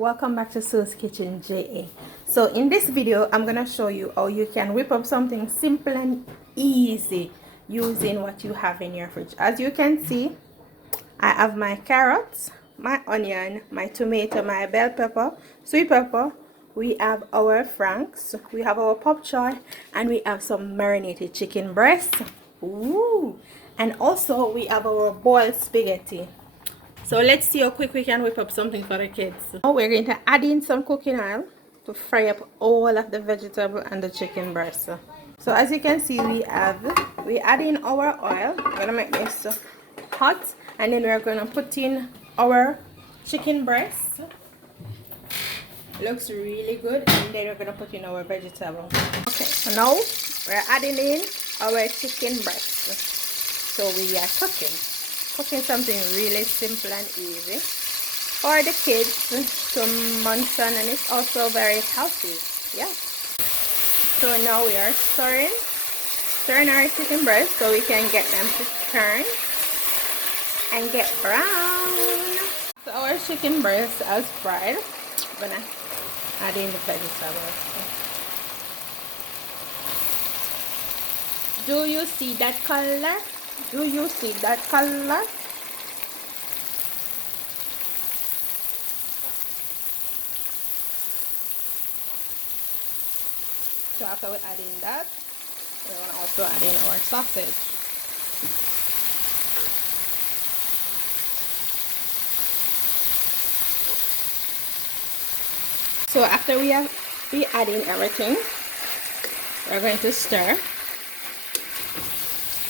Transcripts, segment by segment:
Welcome back to Sue's Kitchen JA. So in this video I'm gonna show you how you can whip up something simple and easy using what you have in your fridge. As you can see, I have my carrots, my onion, my tomato, my bell pepper, sweet pepper. We have our franks, we have our pop choy, and we have some marinated chicken breast. Ooh! And also we have our boiled spaghetti. So let's see how quick we can whip up something for the kids. Now we're going to add in some cooking oil to fry up all of the vegetable and the chicken breast. So as you can see, we add in our oil. We're gonna make this hot, and then we're gonna put in our chicken breast. Looks really good, and then we're gonna put in our vegetable. Okay, so now we're adding in our chicken breast. So we are cooking something really simple and easy for the kids to munch on, and it's also very healthy. Yeah. So now we are stirring our chicken breast so we can get them to turn and get brown. So our chicken breast is fried. I'm gonna add in the vegetables. Do you see that color? Do you see that color? So after we add in that, we're going to also add in our sausage. So after we add in everything, we're going to stir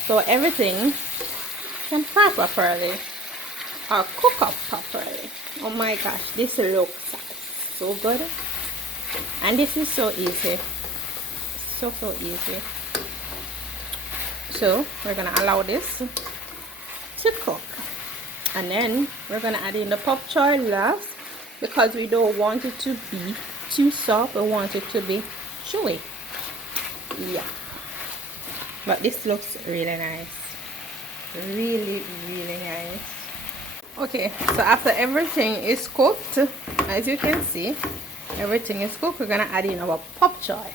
so everything can fry properly or cook up properly. Oh my gosh, this looks so good, and this is so easy. So easy. So we're gonna allow this to cook, and then we're gonna add in the pop choy last because we don't want it to be too soft. We want it to be chewy. Yeah, but this looks really nice, really nice. Okay, so after everything is cooked, as you can see, everything is cooked, we're gonna add in our pop choy.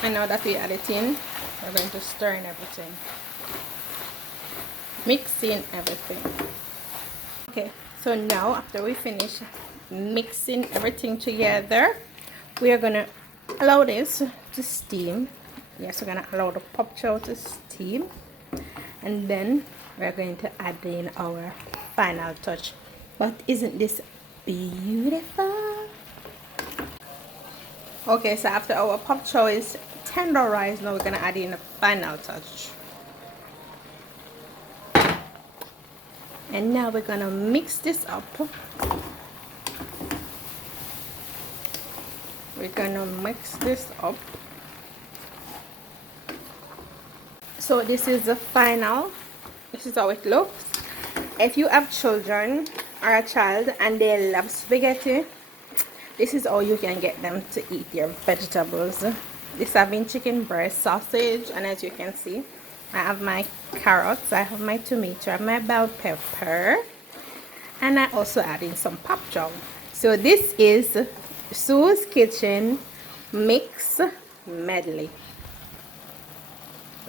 And now that we add it in, we're going to stir in everything, mixing everything. Okay, so now after we finish mixing everything together, we are gonna allow this to steam. Yes, we're gonna allow the pop choy to steam, and then we're going to add in our final touch. But isn't this beautiful? Okay, so after our pop choy is tenderized, now we're gonna add in a final touch. And now we're gonna mix this up. We're gonna mix this up. So this is the final. This is how it looks. If you have children or a child and they love spaghetti, this is how you can get them to eat your vegetables. This having chicken breast, sausage, and as you can see, I have my carrots, I have my tomato, I have my bell pepper, and I also add in some pop choy. So this is Sue's Kitchen Mix Medley.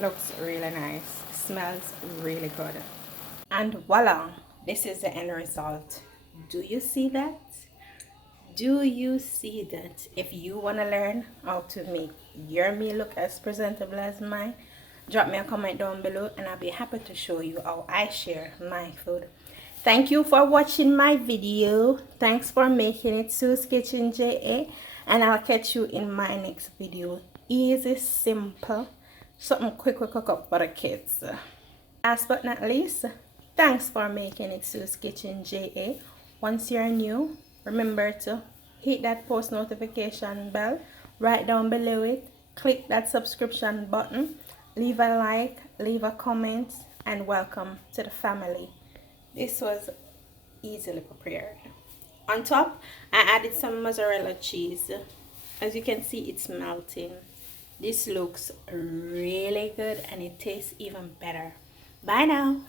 Looks really nice, smells really good, and voila, this is the end result. Do you see that? Do you see that? If you want to learn how to make your meal look as presentable as mine, drop me a comment down below and I'll be happy to show you how I share my food. Thank you for watching my video. Thanks for making it Sue's Kitchen JA, and I'll catch you in my next video. Easy, simple, something quick we cook up for the kids. Last but not least, thanks for making it Sue's Kitchen JA. Once you're new, remember to hit that post notification bell right down below it. Click that subscription button. Leave a like, leave a comment, and welcome to the family. This was easily prepared. On top, I added some mozzarella cheese. As you can see, it's melting. This looks really good and it tastes even better. Bye now.